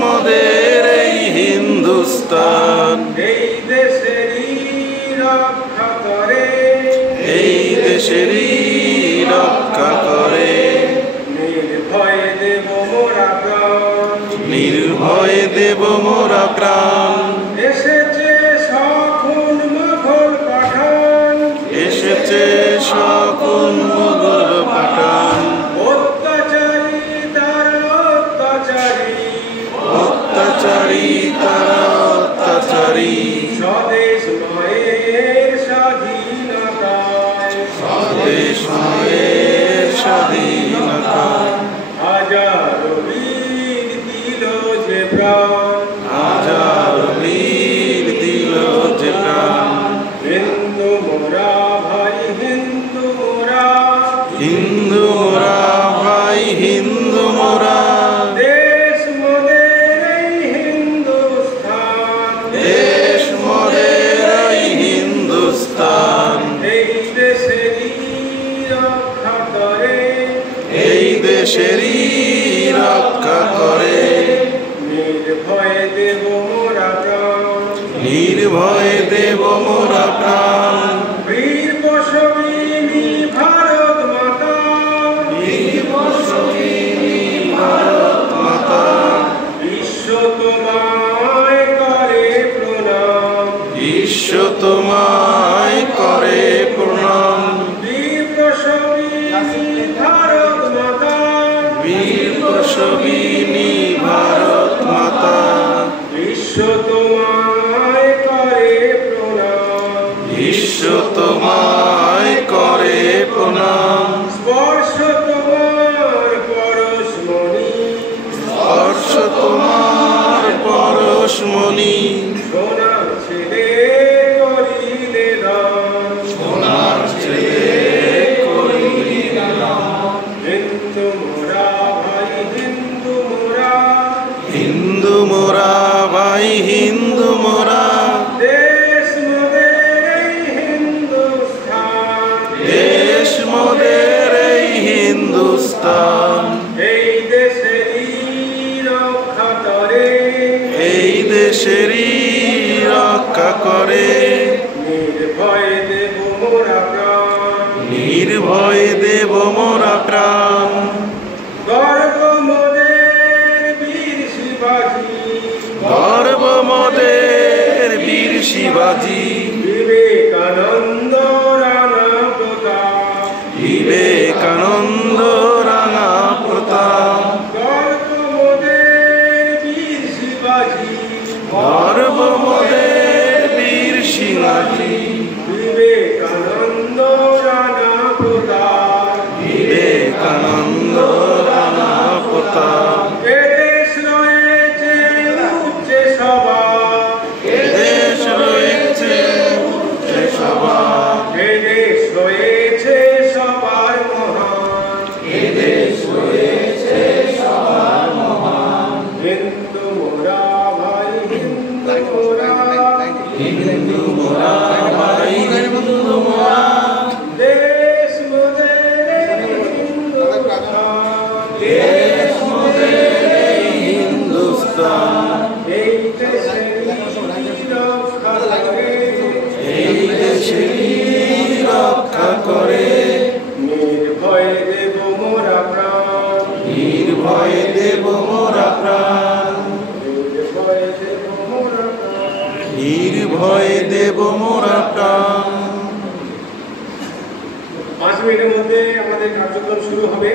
মোদের এই হিন্দুস্তান, এই দেশেরই রক্ষা করে, এই দেশেরই রক্ষা করে। নির্ভয়ে দেব মোরা প্রাণ, নির্ভয়ে দেব মোরা প্রাণ। এসেছে সখন মুঘল পাঠান, এসেছে সকল মুঘল পাঠান। অত্যাচারী তারা অত্যাচারী, অত্যাচারী তারা অত্যাচারী। স্বদেশ মায়ের স্বাধীনতায়, স্বদেশ মায়ের স্বাধীনতায়। হাজারো বীর দিল যে প্রাণ, হাজার বীর দিল যে প্রাণ। হিন্দু মোরা ভাই হিন্দু মোরা, হিন্দু মোরা ভাই হিন্দু মোরা। দেশ মোদের এই হিন্দুস্তান, দেশ মোদের এই হিন্দুস্তান। এই দেশেরই রক্ষা করে, এই দেশেরই রক্ষা করে। নির্ভয়ে দেব মোরা প্রাণ, নির্ভয়ে দেব মোরা প্রাণ। বীর বসবিনী ভারত মাতা, বীর বর্ষবিনী ভারত মাতা। বিশ্ব তোমায় করে প্রণাম, বিশ্ব তোমায় করে প্রণাম। বীর প্রসবিনী ভারত মাতা, বীর প্রসবিনী ভারত মাতা। বিশ্ব তোমায় করে প্রণাম, বিশ্ব তোমায় করে প্রণাম। স্পর্শ তোমার পরশমণি, স্পর্শ তোমার পরশমণি। সোনার ছেলে করিলে দান, সোনার ছেলে করিলি দান। হিন্দু মোরা ভাই হিন্দু মোরা, হিন্দু মোরা ভাই হিন্দু মোরা। দেশ মোদের এই হিন্দুস্তান, দেশ মোদের এই হিন্দুস্তান। এই দেশেরই রক্ষা করে, এই দেশেরই রক্ষা করে। নির্ভয়ে দেব মোরা প্রাণ, নির্ভয়ে দেব মোরা প্রাণ। গর্ব মোদের বীর শিবাজি, গর্ব মোদের বীর শিবাজি। বিবেকানন্দ রানা প্রতাপ, বিবেকানন্দ রাঙা প্রতাপ। গর্ব মোদের বীর শিবাজি, গর্ব মোদের বীর শিবাজি। বিবেকানন্দ রানা প্রতাপ, বিবেকানন্দ রাঙা প্রতাপ। এদেশ রয়েছে উচ্চে সভা, এদেশ রয়েছে উচ্চে সভা। এদেশ রয়েছে সবার মহান, এদেশ রয়েছে সবার মহান। হিন্দু মোরা ভাই হিন্দু মোরা, হিন্দু মোরা ভাই হিন্দু মোরা। দেশ মোদের এই হিন্দুস্তান, দেশ মোদের এই হিন্দুস্তান। এই দেশেরই রক্ষা করে, এই দেশেরই রক্ষা করে। নির্ভয়ে দেব মোরা প্রাণ, নির্ভয়ে দেব মোরা প্রাণ। নির্ভয়ে দেব মোরা প্রাণ। নির্ভয়ে দেব মোরা প্রাণ। 5 মিনিটের মধ্যে আমাদের কার্যক্রম শুরু হবে।